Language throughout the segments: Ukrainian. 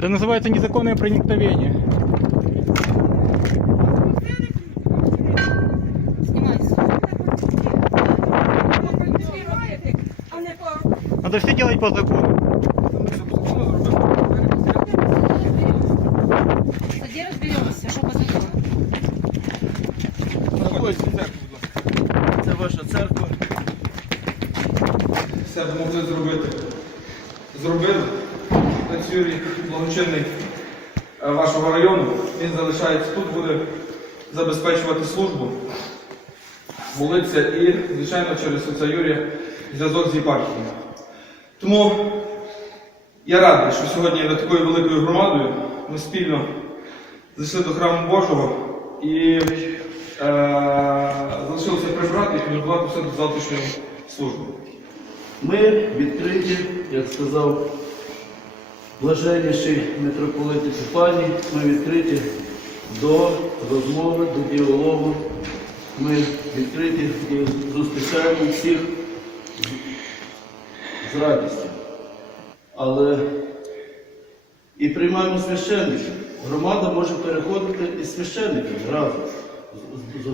Это называется незаконное проникновение. Надо все делать по закону. Тоді розберемося, що по закону. Це ваша церква. все зробити. Зробили. Юрій, благочинний е, вашого району, він залишається тут, буде забезпечувати службу, молитися і, звичайно, через отця Юрія зв'язок з єпархією. Тому я радий, що сьогодні над такою великою громадою ми спільно зайшли до храму Божого і е, залишилося прибрати і підготувати все до завтрашньої служби. Ми відкриті, як сказав блаженніший митрополит Епіфаній, ми відкриті до розмови, до діалогу. Ми відкриті і зустрічаємо всіх з радістю. Але і приймаємо священників. Громада може переходити і священників разом.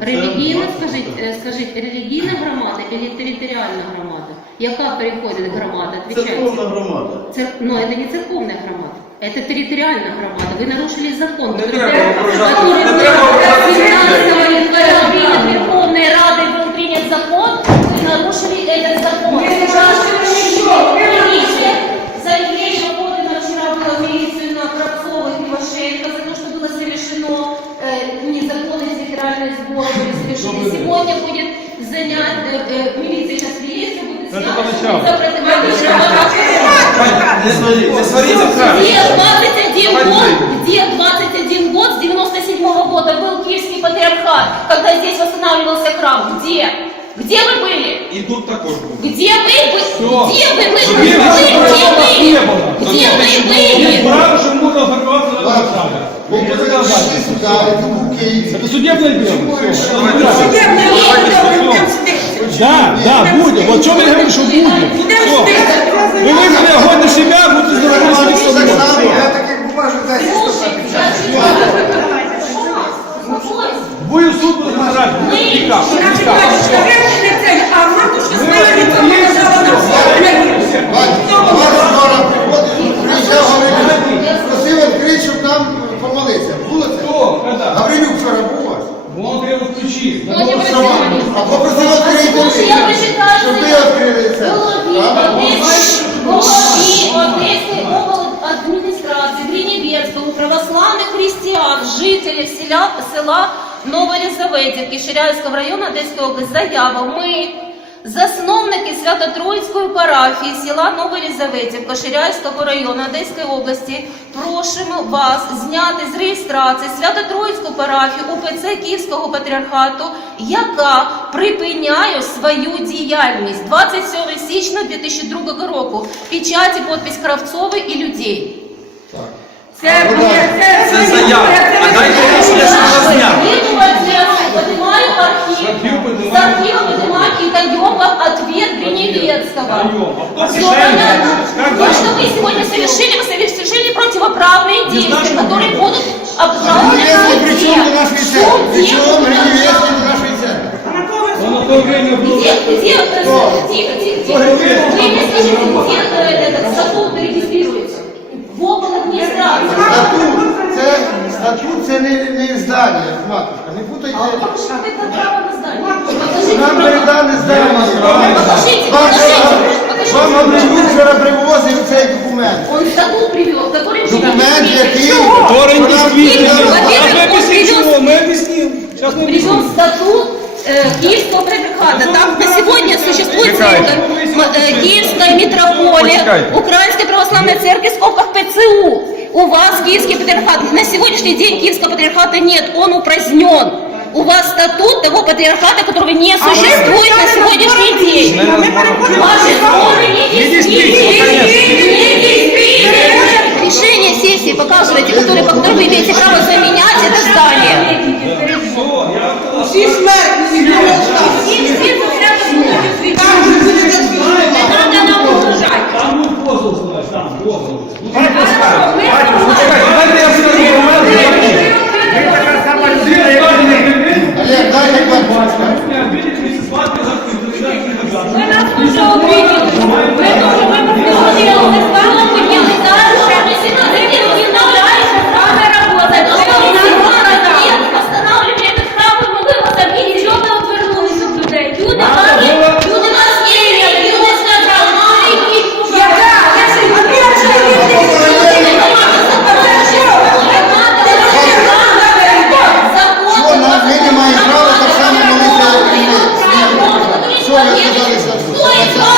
Релігійна, скажіть, е, скажіть, релігійна громада чи територіальна громада? Яка переходить громада? Отвечайте. Церковна громада. Цер... Но это не церковная громада. Это территориальная громада. Вы нарушили закон. Не который треба был- ображати. который Не был треба Это снято, поначалу. будет закрыто комиссия. Не сваріть, не сваріться в храмі. Где 21 год, где 21 год с 97 года был Киевский патриархат, когда здесь восстанавливался храм? Где? Где вы были? І тут також був. Где вы были? Где вы были? Где Где вы? вы Не были? было. Где вы были? Право, что можно оторваться от Александра. Ви прийшли сюди, ви був Київ. Это судебное дело. Всё. Судебне Да, да, будем. Вот что мы говорим, что будем. Все. Вы выбрали огонь на себя, будете заработать Так собой. само, Всё. я таких бумажок десь Слушайте, я читаю. Успокойся. Будет суд будет разбирать. Никак. Вас скоро приходить, приїжджав Гаврилюк, просив відкрити, щоб нам помолитися. Було це? Кто? Когда? Гаврилюк вчора був у вас? Вон требует ключи. Ну, не Що вам? А попросив відкрили. Голові Одеської православних християн, жителів села, села Новоєлизаветівки Ширяївського району Одеської області заява. Ми, засновники Свято-Троїцької парафії села Новоєлизаветівка Ширяївського району Одеської області, просимо вас зняти з реєстрації Свято-Троїцьку парафію УПЦ Київського патріархату, яка припиняє свою діяльність 27 січня 2002 року. Печаті, підпис Кравцової і людей. Це Це заява. А дайте рішення, що вона зняти. Иду в Одессу, поднимаю архив, Архив поднимаем. даем вам ответ Гриневецкого. Даем. А кто Все мешает? понятно? Как То, дальше? что вы сегодня совершили, вы совершили противоправные действия, нашего которые выбора. будут обжалованы в Гринівецький при чому до суде. нашої В церкви? При суде чому будут Гринівецький обжалованы. до нашої церкви? Он на то время был. Где, где, э, тихо, тихо, тихо. Вы мне скажите, где э, этот статут регистрируется? В около администрации. Статут, це, статут це не, не здання, матушка, не путайте. А что это право на здание? Покажите Нам право. передали здання. Покажите, Вам покажите, покажите. Вам Гаврилюк вчора привозив цей документ. Он статут привел, который Документ, який... Который вона действительно. привела. Во-первых, А мы он объясним, привез- чего? Мы объясним. Сейчас мы Привел объясним. статут э, Киевского патриархата. Там на сегодня существует Чекайте. церковь, м- э, Киевская митрополия, Почекайте. Украинская православная церковь в скобках ПЦУ. У вас Киевский патриархат. На сегодняшний день Киевского патриархата нет, он упразднен. У вас статут того патриархата, которого не существует на сегодняшний день. Ваши споры не Решение сессии показываете, которые, по которым вы имеете право заменять это здание. Boys, boys.